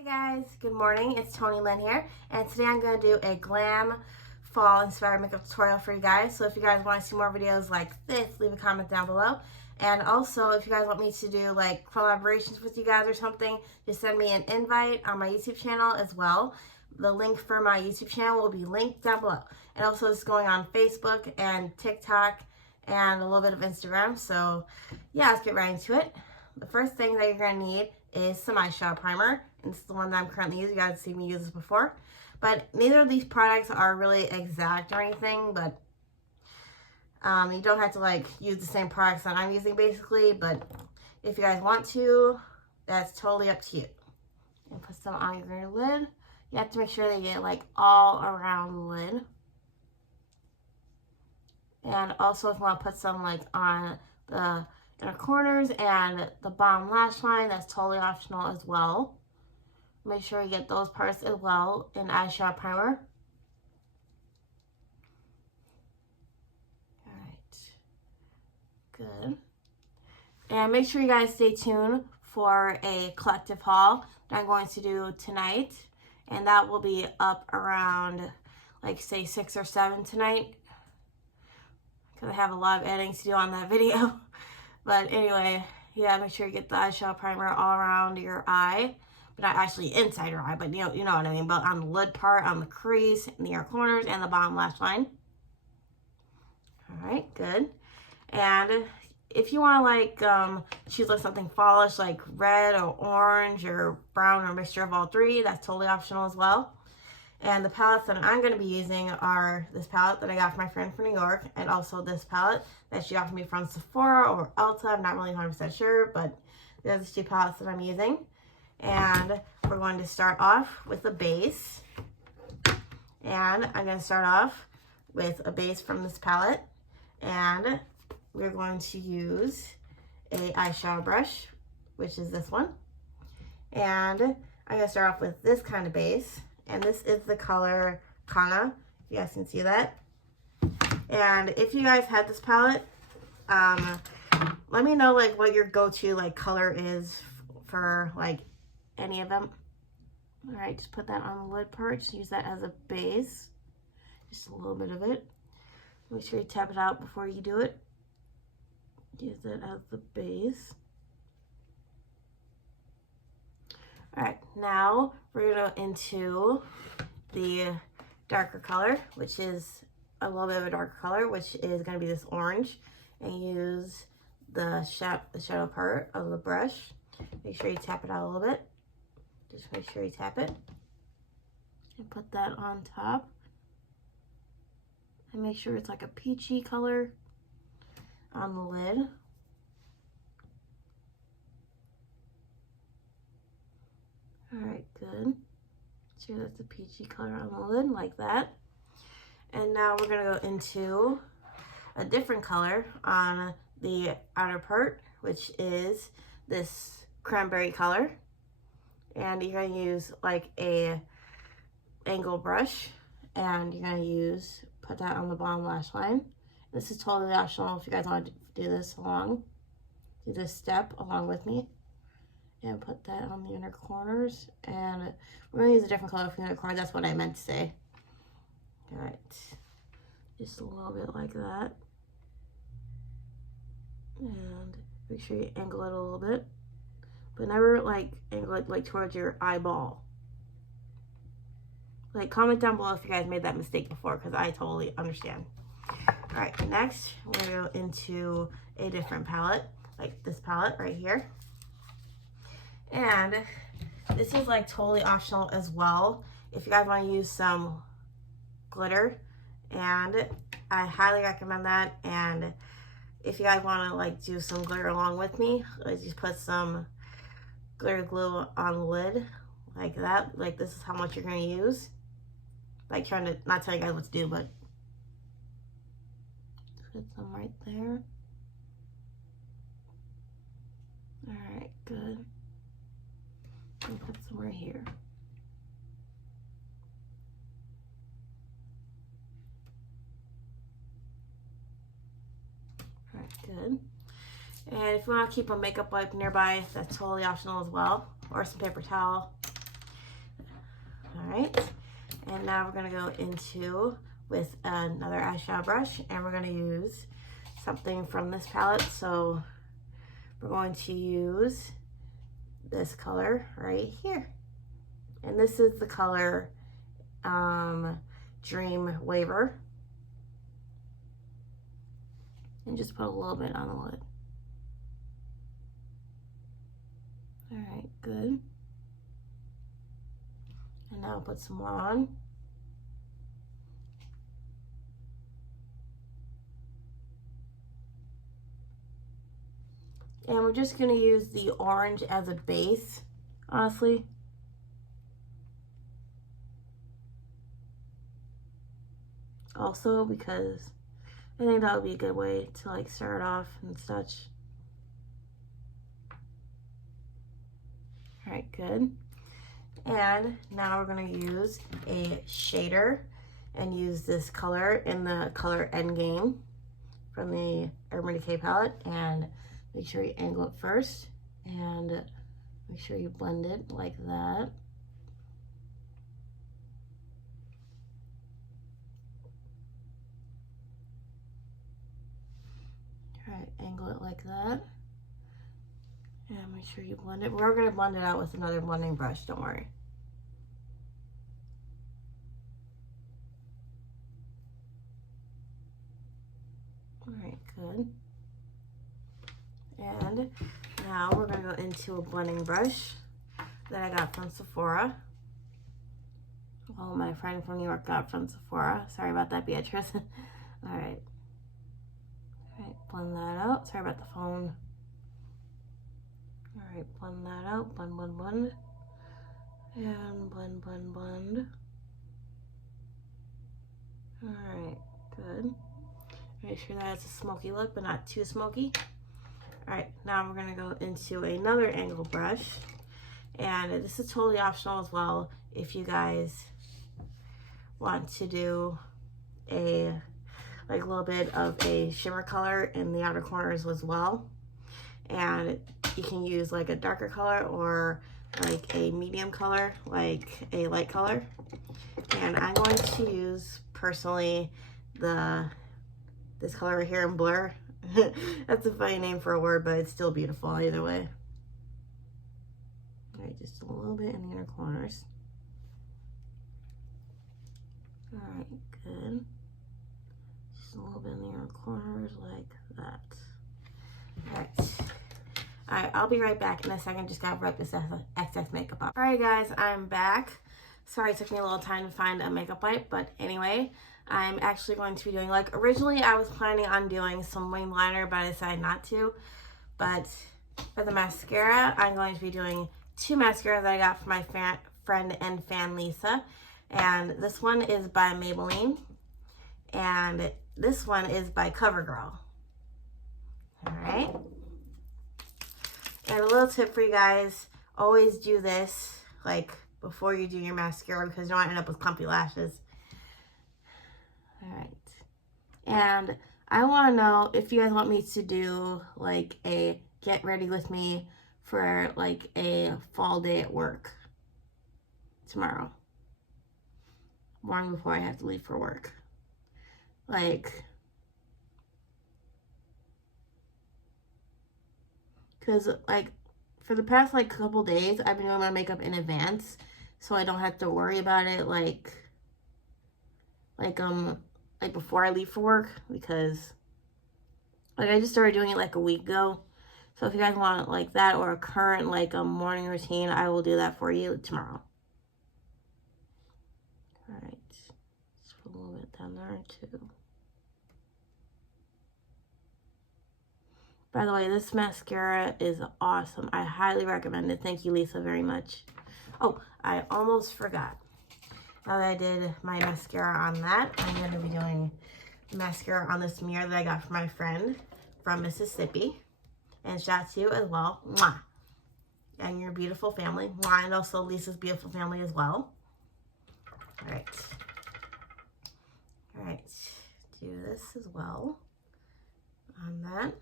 Hey guys, good morning. It's ToniLynn here, and today I'm going to do a glam fall inspired makeup tutorial for you guys. So if you guys want to see more videos like this, leave a comment down below. And also, if you guys want me to do like collaborations with you guys or something, just send me an invite on my YouTube channel as well. The link for my YouTube channel will be linked down below. And also, it's going on Facebook and TikTok and a little bit of Instagram. So yeah, let's get right into it. The first thing that you're going to need is some eyeshadow primer. And it's the one that I'm currently using. You guys have seen me use this before. But neither of these products are really exact or anything. But you don't have to like use the same products that I'm using basically. But if you guys want to, that's totally up to you. And put some on your lid. You have to make sure they get like all around the lid. And also if you want to put some like on the inner corners and the bottom lash line, that's totally optional as well. Make sure you get those parts as well in eyeshadow primer. Alright, good. And make sure you guys stay tuned for a collective haul that I'm going to do tonight. And that will be up around, like say 6 or 7 tonight. Because I have a lot of editing to do on that video. But anyway, yeah, make sure you get the eyeshadow primer all around your eye. Not actually inside your eye, but you know what I mean. But on the lid part, on the crease, in the inner corners, and the bottom lash line. All right, good. And if you want to like choose like something fallish, like red or orange or brown or a mixture of all three, that's totally optional as well. And the palettes that I'm going to be using are this palette that I got from my friend from New York, and also this palette that she got me from Sephora or Ulta. I'm not really 100% sure, but there's the two palettes that I'm using. And we're going to start off with a base. And I'm going to start off with a base from this palette. And we're going to use a eyeshadow brush, which is this one. And I'm going to start off with this kind of base. And this is the color Kana. You guys can see that. And if you guys had this palette, let me know like what your go-to like color is for like any of them. All right, just put that on the lid part. Just use that as a base. Just a little bit of it. Make sure you tap it out before you do it. Use it as the base. All right, now we're gonna go into the darker color, which is a little bit of a darker color, which is gonna be this orange, and use the shadow part of the brush. Make sure you tap it out a little bit. Just make sure you tap it and put that on top. And make sure it's like a peachy color on the lid. Alright, good. Sure that's a peachy color on the lid, like that. And now we're going to go into a different color on the outer part, which is this cranberry color. And you're going to use like a angle brush, and you're going to put that on the bottom lash line. This is totally optional if you guys want to do this step along with me. And put that on the inner corners. And we're going to use a different color for the inner corners. That's what I meant to say. All right. Just a little bit like that. And make sure you angle it a little bit. But never like angle it like towards your eyeball. Like comment down below if you guys made that mistake before, because I totally understand. All right, next we're going to go into a different palette, like this palette right here. And this is like totally optional as well if you guys want to use some glitter, and I highly recommend that. And if you guys want to like do some glitter along with me, let's just put some glitter glue on the lid like that. Like this is how much you're going to use. Like trying to not tell you guys what to do, but put some right there. All right, good. And put some right here. All right, good. And if you want to keep a makeup wipe nearby, that's totally optional as well, or some paper towel. right. And now we're gonna go into with another eyeshadow brush, and we're gonna use something from this palette. So we're going to use this color right here. And this is the color Dreamweaver. And just put a little bit on the lid. All right, good. And now I'll put some more on. And we're just gonna use the orange as a base, honestly. Also because I think that would be a good way to like start off and such. All right, good. And now we're gonna use a shader and use this color in the color Endgame from the Urban Decay palette, and make sure you angle it first and make sure you blend it like that. All right, angle it like that. And make sure you blend it. We're gonna blend it out with another blending brush, don't worry. All right, good. And now we're gonna go into a blending brush that I got from Sephora. Well, my friend from New York got from Sephora. Sorry about that, Beatriz. All right. All right, blend that out. Sorry about the phone. All right, blend that out. Blend, blend, blend. And blend, blend, blend. All right, good. Make sure that it's a smoky look, but not too smoky. All right, now we're gonna go into another angle brush. And this is totally optional as well if you guys want to do a like a little bit of a shimmer color in the outer corners as well. And you can use like a darker color or like a medium color, like a light color. And I'm going to use personally this color right here in Blur. That's a funny name for a word, but it's still beautiful either way. All right, just a little bit in the inner corners. All right, good. Just a little bit in the inner corners like that. All right. All right, I'll be right back in a second. Just gotta wipe this excess makeup off. All right, guys, I'm back. Sorry it took me a little time to find a makeup wipe, but anyway, I'm actually going to be doing, like, originally I was planning on doing some wing liner, but I decided not to. But for the mascara, I'm going to be doing two mascaras that I got from my friend and fan Lisa. And this one is by Maybelline, and this one is by CoverGirl. All right. And a little tip for you guys, always do this, like, before you do your mascara, because you don't want to end up with clumpy lashes. All right. And I want to know if you guys want me to do, like, a get ready with me for, like, a fall day at work tomorrow. Morning before I have to leave for work. Like, because, like, for the past, like, couple days, I've been doing my makeup in advance, so I don't have to worry about it, like before I leave for work, because, like, I just started doing it, like, a week ago. So if you guys want, like, that or a current, like, a morning routine, I will do that for you tomorrow. All right. Just put a little bit down there, too. By the way, this mascara is awesome. I highly recommend it. Thank you, Lisa, very much. Oh, I almost forgot. Now that I did my mascara on that, I'm going to be doing mascara on this mirror that I got from my friend from Mississippi. And shout out to you as well. Mwah. And your beautiful family. Mwah. And also Lisa's beautiful family as well. All right. All right. Do this as well on that.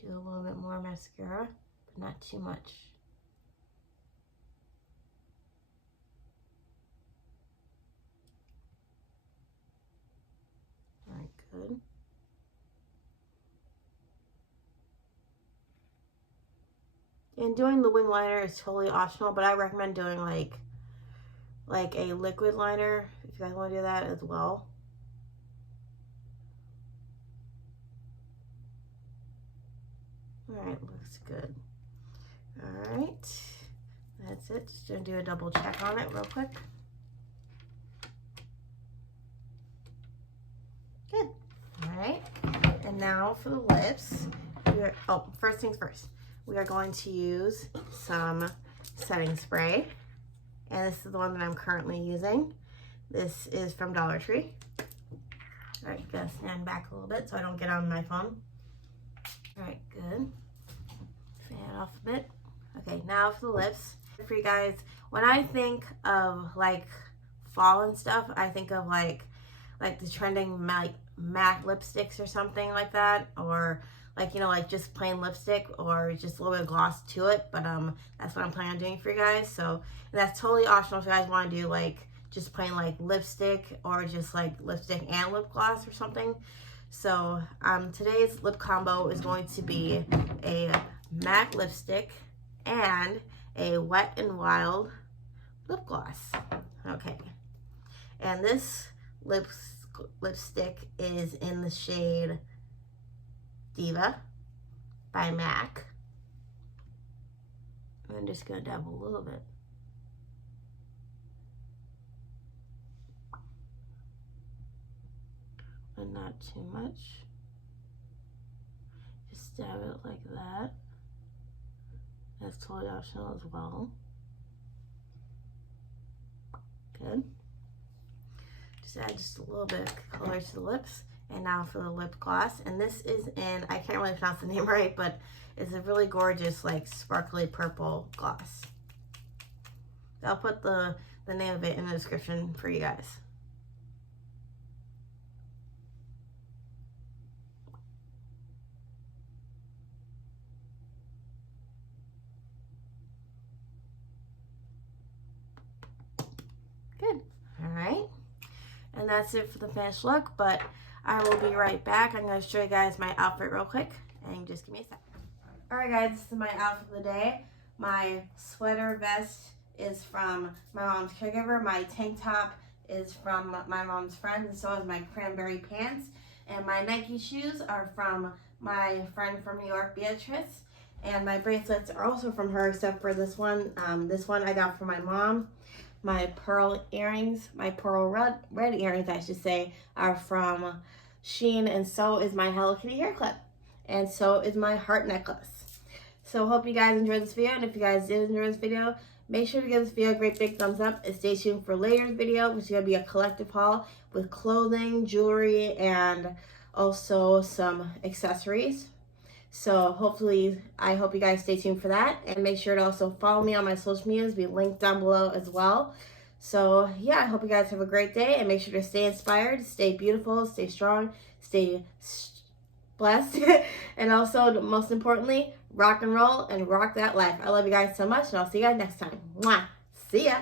Do a little bit more mascara, but not too much. Good. And doing the wing liner is totally optional, but I recommend doing like a liquid liner if you guys want to do that as well. Alright, looks good. Alright, that's it. Just gonna do a double check on it real quick. Good. Alright, and now for the lips. First things first. We are going to use some setting spray. And this is the one that I'm currently using. This is from Dollar Tree. All right, gotta stand back a little bit so I don't get on my phone. All right, good. Fan it off a bit. Okay, now for the lips. For you guys, when I think of like fall and stuff, I think of like the trending matte lipsticks or something like that, or like, you know, like just plain lipstick or just a little bit of gloss to it. But that's what I'm planning on doing for you guys. So, and that's totally optional if you guys want to do like just plain like lipstick or just like lipstick and lip gloss or something. So today's lip combo is going to be a matte lipstick and a Wet n Wild lip gloss. Okay, and this lipstick is in the shade Diva by MAC. I'm just gonna dab a little bit. But not too much. Just dab it like that. That's totally optional as well. Good. Just add just a little bit of color to the lips. And now for the lip gloss. And this is in, I can't really pronounce the name right, but it's a really gorgeous, like, sparkly purple gloss. I'll put the name of it in the description for you guys. Good. All right. And that's it for the finished look, but I will be right back. I'm going to show you guys my outfit real quick, and just give me a sec. Alright guys, this is my outfit of the day. My sweater vest is from my mom's caregiver. My tank top is from my mom's friend, and so is my cranberry pants. And my Nike shoes are from my friend from New York, Beatriz. And my bracelets are also from her, except for this one. This one I got from my mom. My pearl earrings, my pearl red earrings, I should say, are from SHEIN, and so is my Hello Kitty hair clip, and so is my heart necklace. So hope you guys enjoyed this video, and if you guys did enjoy this video, make sure to give this video a great big thumbs up, and stay tuned for later video, which is going to be a collective haul with clothing, jewelry, and also some accessories. So hopefully, I hope you guys stay tuned for that. And make sure to also follow me on my social medias. Be linked down below as well. So yeah, I hope you guys have a great day. And make sure to stay inspired, stay beautiful, stay strong, stay blessed. And also, most importantly, rock and roll and rock that life. I love you guys so much. And I'll see you guys next time. Mwah! See ya!